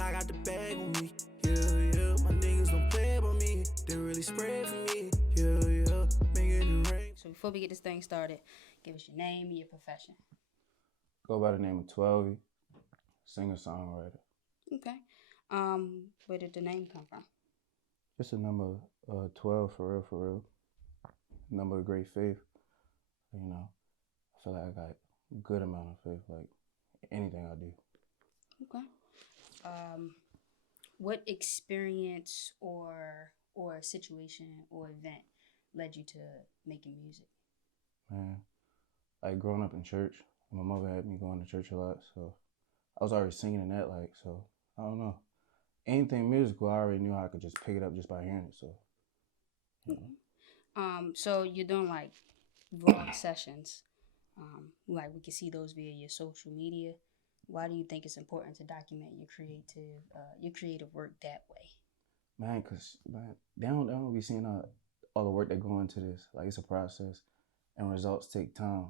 I got the bag on me. Yeah, yeah, my niggas don't play about me. They really spread for me. Yeah, yeah, making it rain. So before we get this thing started, give us your name and your profession. Go by the name of 12VEE, singer-songwriter. Okay. Where did the name come from? Just a number 12 for real. Number of great faith. You know, I feel like I got a good amount of faith, like anything I do. Okay. What experience or situation or event led you to making music? Man, like growing up in church, my mother had me going to church a lot, so I was already singing in that, like, so I don't know. Anything musical, I already knew I could just pick it up just by hearing it, so. You know. So you're doing like vlog sessions. Like we can see those via your social media. Why do you think it's important to document your creative work that way? Man, cause man, they don't be seeing all the work that go into this. Like it's a process, and results take time.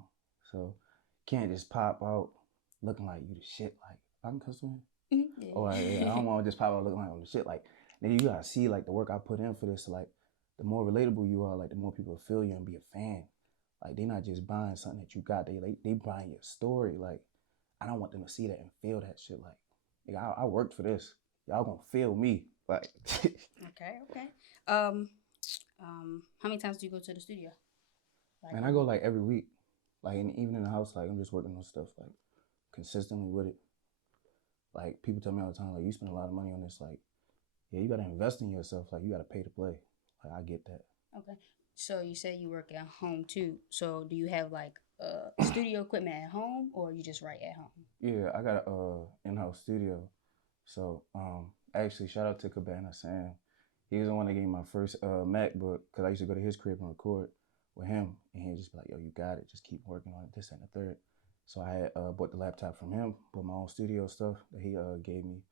So you can't just pop out looking like you the shit. Like I'm cussing. Yeah. Oh yeah, I don't want to just pop out looking like I'm the shit. Like then you gotta see like the work I put in for this. Like the more relatable you are, like the more people feel you and be a fan. Like they not just buying something that you got. They buying your story. Like I don't want them to see that and feel that shit. Like I worked for this. Y'all gonna feel me. Like. Okay. How many times do you go to the studio? Like, Man, I go like every week. Like even in the house, like I'm just working on stuff like consistently with it. Like people tell me all the time, like you spend a lot of money on this. Like, yeah, you gotta invest in yourself. Like you gotta pay to play. Like I get that. Okay. So you say you work at home too. So do you have like studio equipment at home, or you just write at home? Yeah, I got a in-house studio. So actually, shout out to Cabana Sam. He was the one that gave me my first MacBook because I used to go to his crib and record with him, and he'd just be like, "Yo, you got it. Just keep working on it. This and the third." So I had bought the laptop from him, bought my own studio stuff that he gave me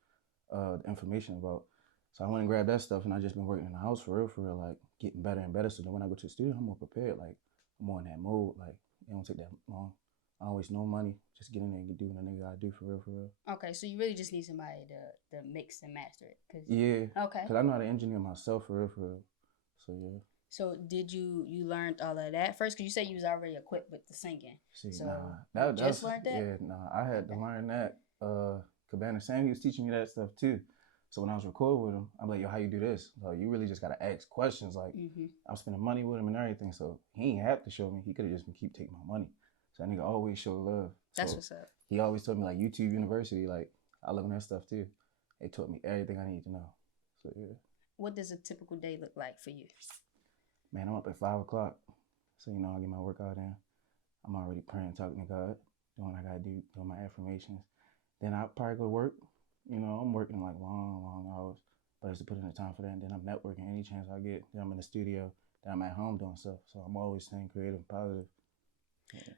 the information about. So I went and grabbed that stuff, and I just been working in the house for real, like getting better and better. So then when I go to the studio, I'm more prepared. Like I'm more in that mode. Like it don't take that long. I don't waste no money. Just get in there and do what a nigga gotta do for real. Okay, so you really just need somebody to mix and master it. Yeah. Okay. Cause I know how to engineer myself for real. So yeah. So did you learned all of that first? Cause you said you was already equipped with the singing. See, so nah, you just learned that. Yeah, nah, I had to learn that. Cabana Sam, he was teaching me that stuff too. So when I was recording with him, I'm like, yo, how you do this? Like, you really just gotta ask questions. Like, I'm spending money with him and everything, so he ain't have to show me. He could have just been keep taking my money. So that nigga always show love. That's so what's up. He always told me like YouTube University. Like, I love that stuff too. They taught me everything I need to know. So yeah. What does a typical day look like for you? Man, I'm up at 5 o'clock. So you know, I get my workout in. I'm already praying, talking to God, doing what I gotta do, doing my affirmations. Then I probably go to work. You know, I'm working like long hours, but I just to put in the time for that. And then I'm networking any chance I get. Then I'm in the studio. Then I'm at home doing stuff. So I'm always staying creative and positive. Yeah.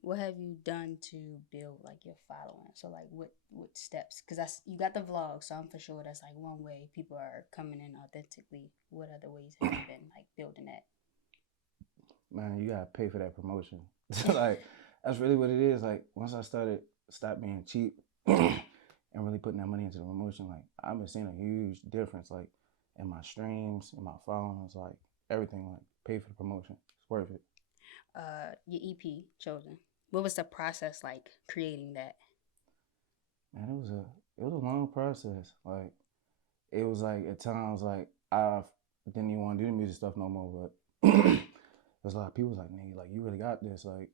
What have you done to build like your following? So like what steps? Because you got the vlog, so I'm for sure that's like one way people are coming in authentically. What other ways have you been like building that? Man, you gotta pay for that promotion. Like that's really what it is. Like once I stopped being cheap and really putting that money into the promotion, like I've been seeing a huge difference, like in my streams, in my followings, like everything. Like pay for the promotion, it's worth it. Your EP Chosen. What was the process like creating that? Man, it was a long process. Like it was like at times like I didn't even want to do the music stuff no more, but there's a lot of people like, nigga, like you really got this, like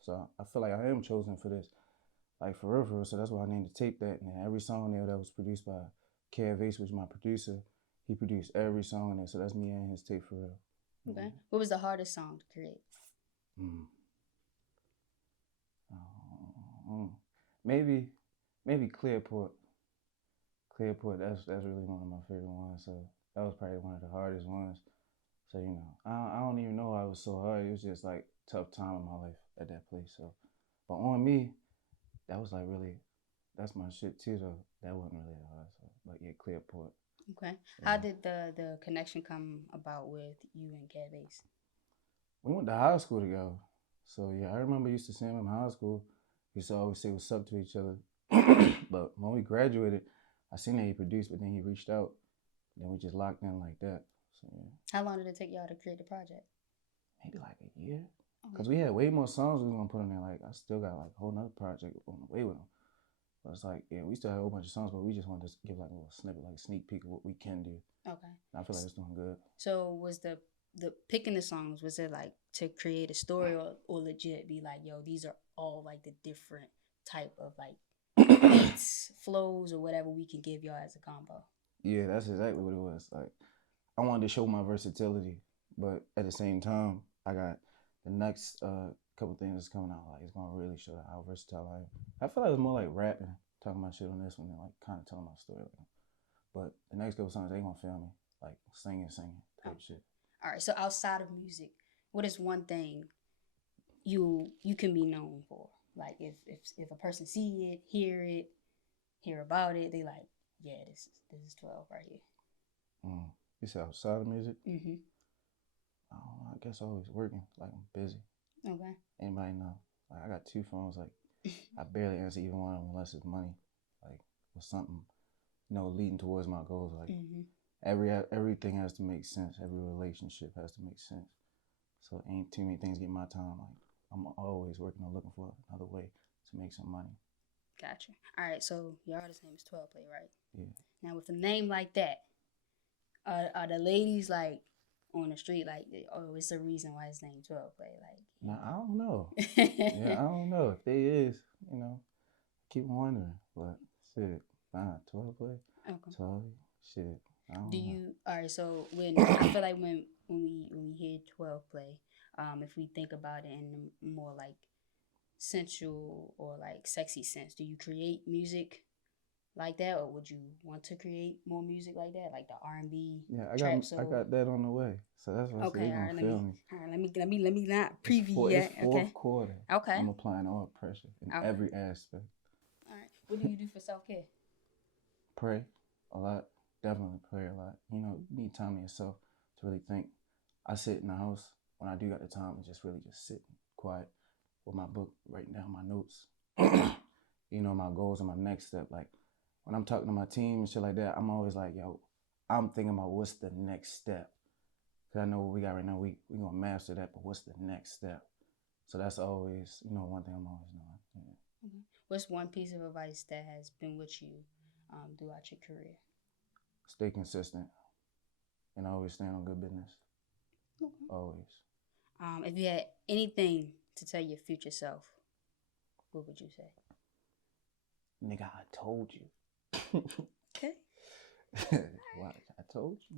so I feel like I am chosen for this. Like for real. So that's why I named the tape that. And then every song there that was produced by Kev Ace, which is my producer, he produced every song in there. So that's me and his tape for real. Okay. What was the hardest song to create? Maybe Clearport. Clearport, that's really one of my favorite ones. So that was probably one of the hardest ones. So, you know, I don't even know why it was so hard. It was just like tough time in my life at that place. So, but on me, that was like really, that's my shit too though. That wasn't really that hard. So, but yeah, Clearport. Okay. How did the connection come about with you and Kev Ace? We went to high school together. So yeah, I remember used to see him in high school. We used to always say what's up to each other. But when we graduated, I seen that he produced, but then he reached out. Then we just locked in like that. So yeah. How long did it take y'all to create the project? Maybe like a year. Because we had way more songs we was going to put on there. Like, I still got like a whole nother project on the way with them. But it's like, yeah, we still have a whole bunch of songs, but we just wanted to give like a little snippet, like a sneak peek of what we can do. Okay. And I feel like it's doing good. So was the picking the songs, was it like to create a story or legit be like, yo, these are all like the different type of like beats, flows, or whatever we can give y'all as a combo? Yeah, that's exactly what it was. Like, I wanted to show my versatility, but at the same time, I got the next couple things that's coming out. Like, it's gonna really show how versatile I am. I feel like it was more like rapping, talking about shit on this one, and like kind of telling my story. But the next couple songs, they gonna feel me, like singing type shit. All right. So outside of music, what is one thing you can be known for? Like if a person see it, hear about it, they like, yeah, this is 12 right here. You said outside of music? Mm-hmm. I don't know. I guess always working. Like, I'm busy. Okay. Anybody know? Like, I got 2 phones. Like, I barely answer even one of them unless it's money, like, or something, leading towards my goals. Like, everything has to make sense. Every relationship has to make sense. So ain't too many things get my time. Like, I'm always working on looking for another way to make some money. Gotcha. All right. So your artist name is 12VEE, right? Yeah. Now with a name like that, are the ladies like on the street like, oh, it's the reason why his name 12VEE? Like, nah, I don't know. Yeah, I don't know if they is. Keep wondering. But shit, 12VEE, okay. 12, shit. I don't know. All right? So when I feel like when we hear 12VEE, if we think about it in a more like sensual or like sexy sense, do you create music like that, or would you want to create more music like that, like the R&B? Yeah, I got that on the way. So that's why okay, they gonna feel me. All right, let me not preview yet. It's fourth quarter. Okay. I'm applying all pressure in every aspect. All right. What do you do for self-care? Pray a lot. Definitely pray a lot. You need time to yourself to really think. I sit in the house when I do got the time to just really just sit quiet with my book, writing down my notes. My goals and my next step. Like, when I'm talking to my team and shit like that, I'm always like, yo, I'm thinking about what's the next step. Because I know what we got right now, we going to master that, but what's the next step? So that's always, one thing I'm always doing. Yeah. Mm-hmm. What's one piece of advice that has been with you throughout your career? Stay consistent and always stand on good business. Okay. Always. If you had anything to tell your future self, what would you say? Nigga, I told you. Okay. Wow, I told you.